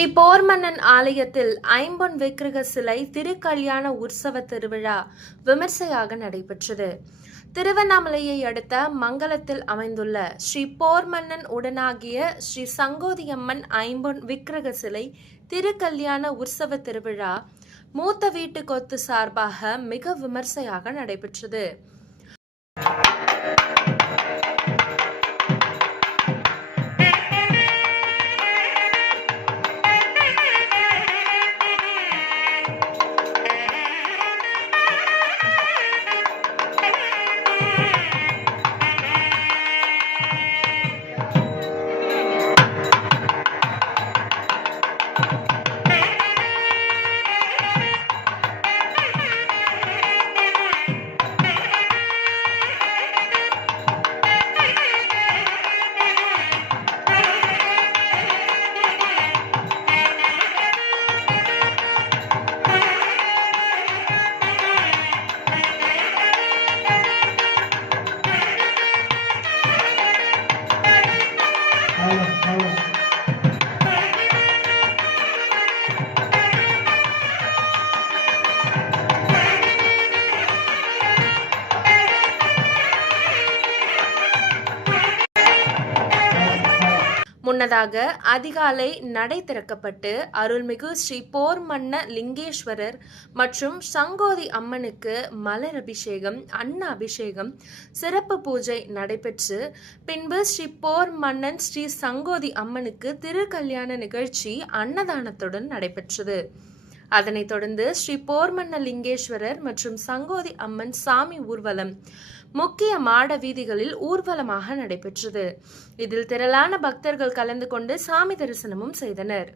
ஸ்ரீ போர்மன்னன் ஆலயத்தில் ஐம்பொன் விக்கிரக சிலை திருக்கல்யாண உற்சவ திருவிழா விமர்சையாக நடைபெற்றது. திருவண்ணாமலையை அடுத்த மங்கலத்தில் அமைந்துள்ள ஸ்ரீ போர்மன்னன் உடனாகிய ஸ்ரீ சங்கோதியம்மன் ஐம்பொன் விக்கிரக சிலை திருக்கல்யாண உற்சவ திருவிழா மூத்த வீட்டு கொத்து சார்பாக மிக விமர்சையாக நடைபெற்றது. முன்னதாக அதிகாலை நடை திறக்கப்பட்டு அருள்மிகு ஸ்ரீ போர்மன்ன லிங்கேஸ்வரர் மற்றும் சங்கோதி அம்மனுக்கு மலர் அபிஷேகம், அன்ன அபிஷேகம், சிறப்பு பூஜை நடைபெற்று பின்பு ஸ்ரீ போர்மன்னன் ஸ்ரீ சங்கோதி அம்மனுக்கு திருக்கல்யாண நிகழ்ச்சி அன்னதானத்துடன் நடைபெற்றது. அதனைத் தொடர்ந்து ஸ்ரீ போர்மன்ன லிங்கேஸ்வரர் மற்றும் சங்கோதி அம்மன் சாமி ஊர்வலம் முக்கிய மாட வீதிகளில் ஊர்வலமாக நடைபெற்றது. இதில் திரளான பக்தர்கள் கலந்து கொண்டு சாமி தரிசனமும் செய்தனர்.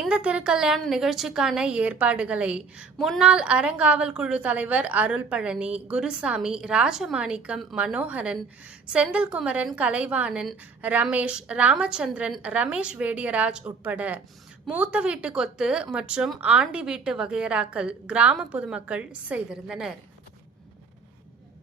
இந்த திருக்கல்யாண நிகழ்ச்சிக்கான ஏற்பாடுகளை முன்னாள் அறங்காவல் குழு தலைவர் அருள்பழனி, குருசாமி, ராஜமாணிக்கம், மனோகரன், செந்தில்குமரன், கலைவாணன், ரமேஷ், ராமச்சந்திரன், ரமேஷ் வேடியராஜ் உட்பட மூத்த வீட்டு கொத்து மற்றும் ஆண்டி வீட்டு வகையறாக்கள் கிராம பொதுமக்கள் செய்திருந்தனர்.